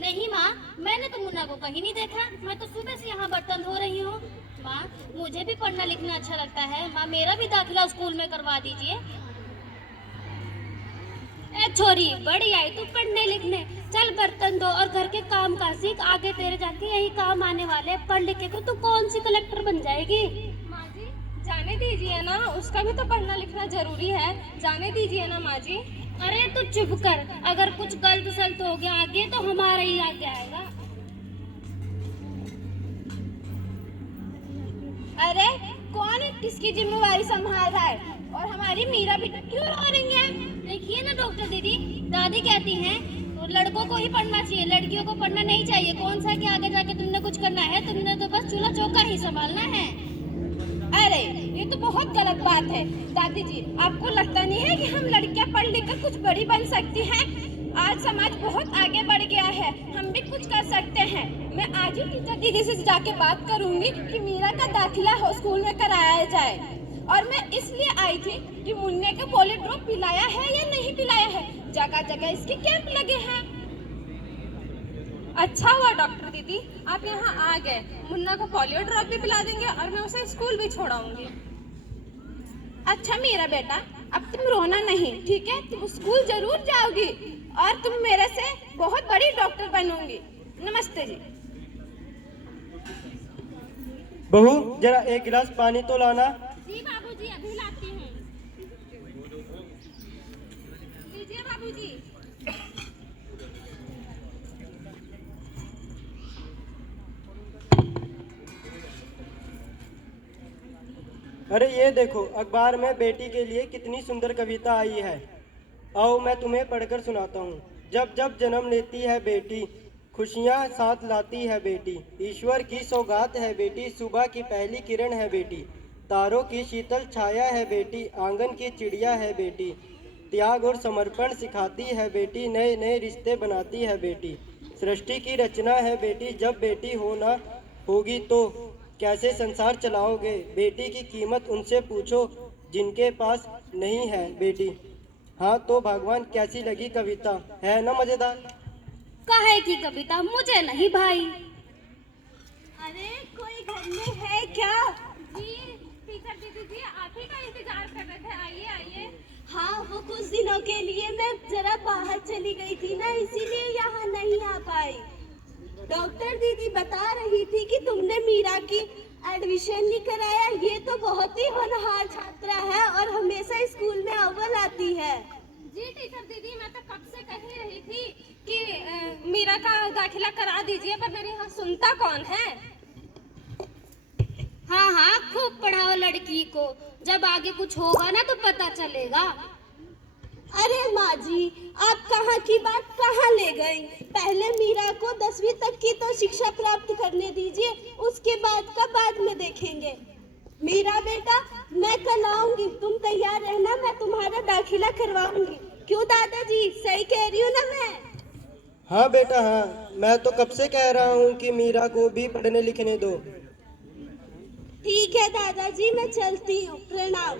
नहीं माँ, मैंने तो मुन्ना को कहीं नहीं देखा। मैं तो सुबह से यहाँ बर्तन धो रही हूँ। माँ, मुझे भी पढ़ना लिखना अच्छा लगता है। माँ, मेरा भी दाखिला स्कूल में करवा दीजिए। ए छोरी, बड़ी आई तू पढ़ने लिखने। चल बर्तन धो और घर के काम काज सीख, आगे तेरे जाके यही काम आने वाले। पढ़ लिख के तू कौन सी कलेक्टर बन जाएगी। माँ जी, जाने दीजिए ना, उसका भी तो पढ़ना लिखना जरूरी है। जाने दीजिए ना माँ जी। अरे तू चुप कर, अगर कुछ गलत सलत हो गया आगे तो हमारा ही आगे आएगा। अरे कौन किसकी जिम्मेवारी संभाल रहा है? और हमारी मीरा बेटा क्यों रो रही है? देखिए ना डॉक्टर दीदी, दादी कहती हैं तो लड़कों को ही पढ़ना चाहिए, लड़कियों को पढ़ना नहीं चाहिए। कौन सा कि आगे जाके तुमने कुछ करना है, तुमने तो बस चूल्हा चौका ही संभालना है। अरे ये तो बहुत गलत बात है। दादी जी, आपको लगता नहीं है कि हम लड़कियां पढ़ लिख कर कुछ बड़ी बन सकती हैं? आज समाज बहुत आगे बढ़ गया है, हम भी कुछ कर सकते हैं। मैं आज ही टीचर दीदी से जाके बात करूंगी कि मीरा का दाखिला हो स्कूल में कराया जाए। और मैं इसलिए आई थी कि मुन्ने को पोलियो ड्रॉप पिलाया है या नहीं पिलाया है। जगह जगह इसके कैंप लगे हैं। अच्छा हुआ डॉक्टर दीदी आप यहाँ आ गए। मुन्ना को पोलियो ड्रॉप भी पिला देंगे और मैं उसे स्कूल भी छोड़ाऊंगी। अच्छा मेरा बेटा, अब तुम रोना नहीं, ठीक है? तुम स्कूल जरूर जाओगी और तुम मेरे से बहुत बड़ी डॉक्टर बनोगी। नमस्ते जी। बहू, जरा एक गिलास पानी तो लाना। जी बाबूजी, अभी लाती हूँ। लीजिए बाबूजी। अरे ये देखो, अखबार में बेटी के लिए कितनी सुंदर कविता आई है। आओ मैं तुम्हें पढ़कर सुनाता हूँ। जब जब जन्म लेती है बेटी, खुशियाँ साथ लाती है बेटी। ईश्वर की सौगात है बेटी, सुबह की पहली किरण है बेटी। तारों की शीतल छाया है बेटी, आंगन की चिड़िया है बेटी। त्याग और समर्पण सिखाती है बेटी, नए नए रिश्ते बनाती है बेटी। सृष्टि की रचना है बेटी, जब बेटी हो ना होगी तो कैसे संसार चलाओगे। बेटी की कीमत उनसे पूछो जिनके पास नहीं है बेटी। हाँ तो भगवान, कैसी लगी कविता? है ना मजेदार? काहे की कविता, मुझे नहीं भाई। अरे कोई घर में है क्या? जी टीचर दीदी जी, आप ही का इंतजार कर रहे थे। आइए आइए। हाँ, वो कुछ दिनों के लिए मैं जरा बाहर चली गई थी ना, इसीलिए यहाँ नहीं आ पाई। डॉक्टर दीदी बता रही थी कि तुमने मीरा की एडमिशन नहीं कराया। ये तो बहुत ही होनहार छात्रा है और हमेशा स्कूल में अव्वल आती है। जी टीचर दीदी, मैं तो कब से कह ही रही थी कि मीरा का दाखिला करा दीजिए, पर मेरे यहाँ सुनता कौन है? हाँ हाँ, खूब पढ़ाओ लड़की को, जब आगे कुछ होगा ना तो पता चलेगा। अरे माँ जी, आप कहाँ की बात कहाँ ले गई? पहले मीरा को 10वीं तक की तो शिक्षा प्राप्त करने दीजिए, उसके बाद का बाद में देखेंगे। मीरा बेटा, मैं कल आऊंगी, तुम तैयार रहना, मैं तुम्हारा दाखिला करवाऊंगी। क्यों दादाजी, सही कह रही हूँ ना मैं? हाँ बेटा हाँ, मैं तो कब से कह रहा हूँ कि मीरा को भी पढ़ने लिखने दो। ठीक है दादाजी, मैं चलती हूँ। प्रणाम।